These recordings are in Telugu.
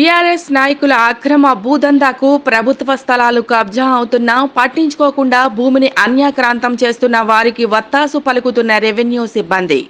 బీఆర్ఎస్ నాయకుల అక్రమ భూదందాకు ప్రభుత్వ స్థలాలు కబ్జా అవుతున్నా పట్టించుకోకుండా భూమిని అన్యాక్రాంతం చేస్తున్న వారికి వత్తాసు పలుకుతున్న రెవెన్యూ సిబ్బంది.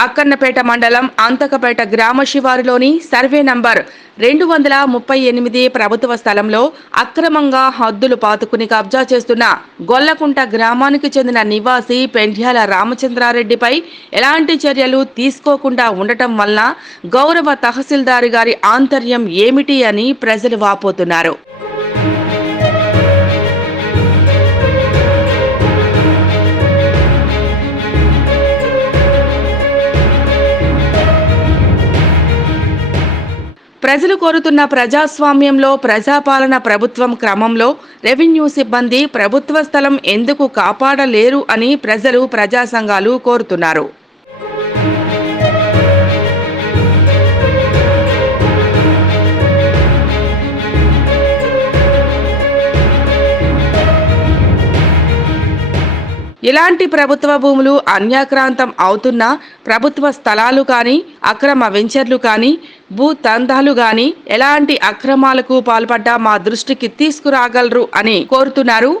అక్కన్నపేట మండలం అంతకపేట గ్రామ శివారులోని సర్వే నంబర్ రెండు వందల ముప్పై ఎనిమిది ప్రభుత్వ స్థలంలో అక్రమంగా హద్దులు పాతుకుని కబ్జా చేస్తున్న గొల్లకుంట గ్రామానికి చెందిన నివాసి పెండ్యాల రామచంద్రారెడ్డిపై ఎలాంటి చర్యలు తీసుకోకుండా ఉండటం వలన గౌరవ తహసీల్దారు గారి ఆంతర్యం ఏమిటి అని ప్రజలు వాపోతున్నారు. ప్రజలు కోరుతున్న ప్రజాస్వామ్యంలో ప్రజాపాలన ప్రభుత్వం క్రమంలో రెవెన్యూ సిబ్బంది ప్రభుత్వ స్థలం ఎందుకు కాపాడలేరు అని ప్రజలు ప్రజా సంఘాలు కోరుతున్నారు. ఇలాంటి ప్రభుత్వ భూములు అన్యాక్రాంతం అవుతున్నా ప్రభుత్వ స్థలాలు కానీ అక్రమ వెంచర్లు కానీ భూ తందాలు కానీ ఎలాంటి అక్రమాలకు పాల్పడ్డా మా దృష్టికి తీసుకురాగలరు అని కోరుతున్నారు.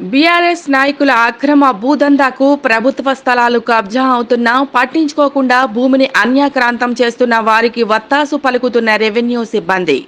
బీఆర్ఎస్ నాయకుల అక్రమ భూదందాకు ప్రభుత్వ స్థలాలు కబ్జా అవుతున్నా పట్టించుకోకుండా భూమిని అన్యాక్రాంతం చేస్తున్న వారికి వత్తాసు పలుకుతున్న రెవెన్యూ సిబ్బంది.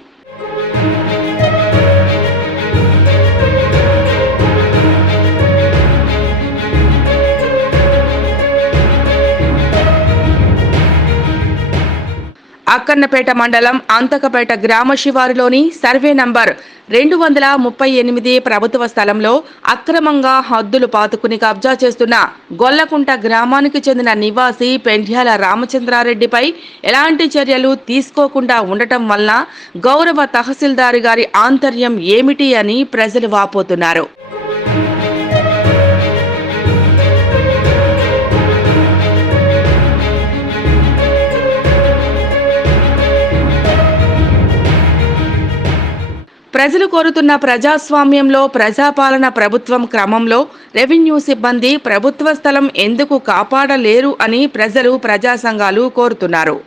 అక్కన్నపేట మండలం అంతకపేట గ్రామ శివారులోని సర్వే నంబర్ రెండు వందల ముప్పై ఎనిమిది ప్రభుత్వ స్థలంలో అక్రమంగా హద్దులు పాతుకుని కబ్జా చేస్తున్న గొల్లకుంట గ్రామానికి చెందిన నివాసి పెండ్యాల రామచంద్రారెడ్డిపై ఎలాంటి చర్యలు తీసుకోకుండా ఉండటం వలన గౌరవ తహసీల్దారు గారి ఆంతర్యం ఏమిటి అని ప్రజలు వాపోతున్నారు. ప్రజలు కోరుతున్న ప్రజాస్వామ్యంలో ప్రజాపాలన ప్రభుత్వం క్రమంలో రెవెన్యూ సిబ్బంది ప్రభుత్వ స్థలం ఎందుకు కాపాడలేరు అని ప్రజలు ప్రజా సంఘాలు కోరుతున్నారు.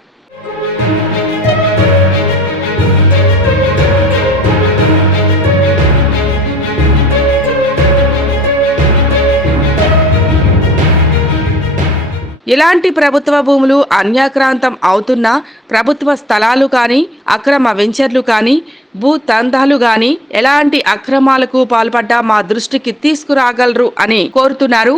ఇలాంటి ప్రభుత్వ భూములు అన్యాక్రాంతం అవుతున్నా ప్రభుత్వ స్థలాలు కానీ అక్రమ వెంచర్లు కానీ భూ తందాలు కానీ ఎలాంటి అక్రమాలకు పాల్పడ్డా మా దృష్టికి తీసుకురాగలరు అని కోరుతున్నారు.